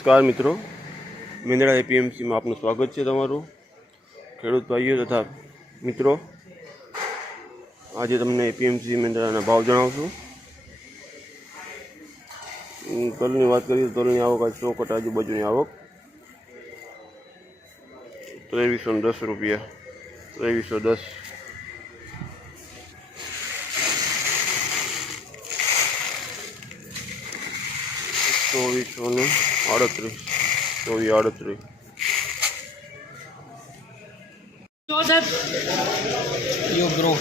નમસ્કાર મિત્રો, મેંદડા એપીએમસીમાં આપનું સ્વાગત છે તમારું। ખેડૂત ભાઈઓ તથા મિત્રો, આજે તમને એપીએમસી મેંદડાના ભાવ જણાવશું। તલની વાત કરીએ તો તલની આવક આજ 100 કટ આજુબાજુની આવક 2310 રૂપિયા, 2310। ચોવીસો ને 38, 2438।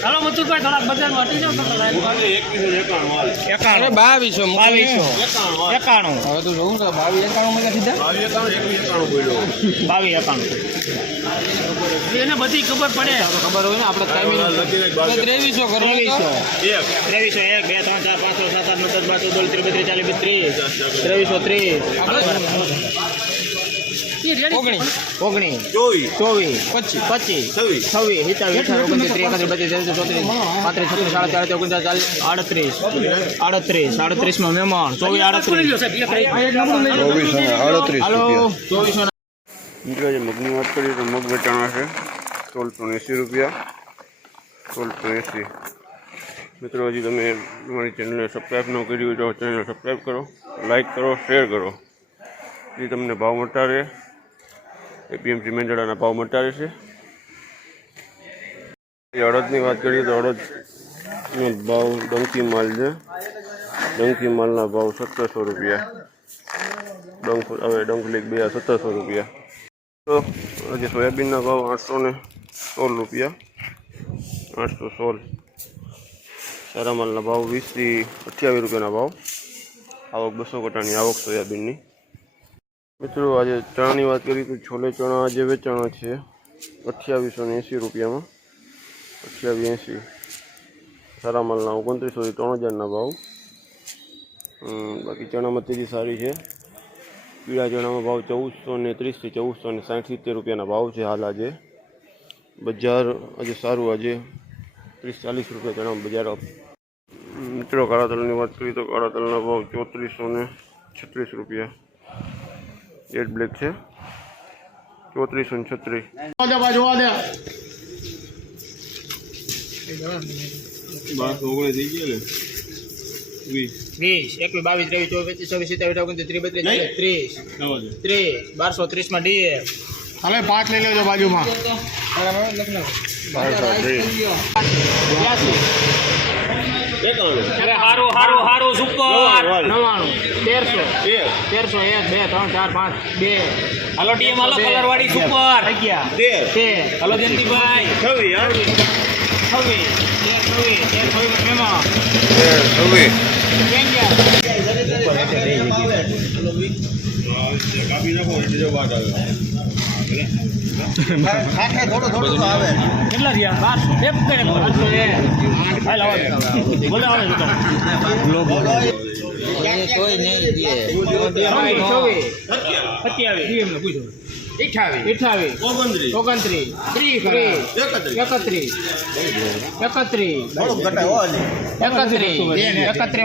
હાલો મથુરભાઈ થોડાક બજારમાં હટી જાવ તમે લાઈન 2191 હવે તો જોઉં તો 2291 માં સીધા 2291 એને બધી ખબર પડે, ખબર હોય ને આપણે ટાઈમિંગ 2300 કરો 2301 2 3 4 5 6 7 8 9 10 12 13 14 માં મહેમાન 2438 મિત્રો, જે મગની વાત કરીએ તો મગ વેચાણા છે 1680 રૂપિયા, 1680। મિત્રો, હજી તમે તમારી ચેનલને સબસ્ક્રાઈબ ન કરી હોય તો ચેનલ સબસ્ક્રાઈબ કરો, લાઈક કરો, શેર કરો, એ તમને ભાવ મળતા રહે, એપીએમસી મેંદડાના ભાવ મળતા રહેશે। અડદની વાત કરીએ તો અડદનો ભાવ ડંકી માલ છે, ડંકી માલના ભાવ 1700 રૂપિયા, ડંકલીક 1700 રૂપિયા। તો આજે સોયાબીનના ભાવ 816 રૂપિયા, 816। સારા માલના ભાવ 20 થી 28 રૂપિયાના ભાવ, આવક 200 કટાની આવક સોયાબીનની। મિત્રો, આજે ચણાની વાત કરીએ તો છોલે ચણા આજે વેચાણા છે 2880 રૂપિયામાં, 2880। સારા માલના 2900 થી 3000ના ભાવ। બાકી ચણામાં તેજી સારી છે। પીળા ચણામાં ભાવ 1430 થી 1460 રૂપિયાના ભાવ છે હાલ। આજે બજાર આજે સારું, આજે 30-40 રૂપિયા ચણામાં બજાર। મિત્રો, કાળા તલની વાત કરીએ તો કાળા તલના ભાવ 3436 રૂપિયા, જેટ બ્લેક છે 3436। 1230 માં ડીએ હાલે 5 લઈ લેજો બાજુમાં। અરે હારું સુપર 99 1300 1 2 3 4 5 2 હાલો ડીએમ હાલો કલર વાળી સુપર 11 હાલો જયંતિભાઈ 26 મેમા 26 કેટલા થયા 31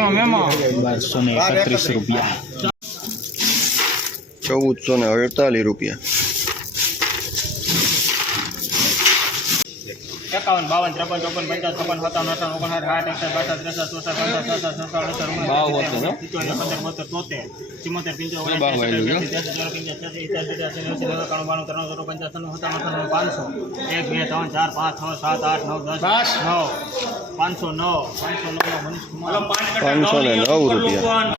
માં મેમો 1231 રૂપિયા, 1448 રૂપિયા। 51 52 53 54 ₹509 રૂપિયા।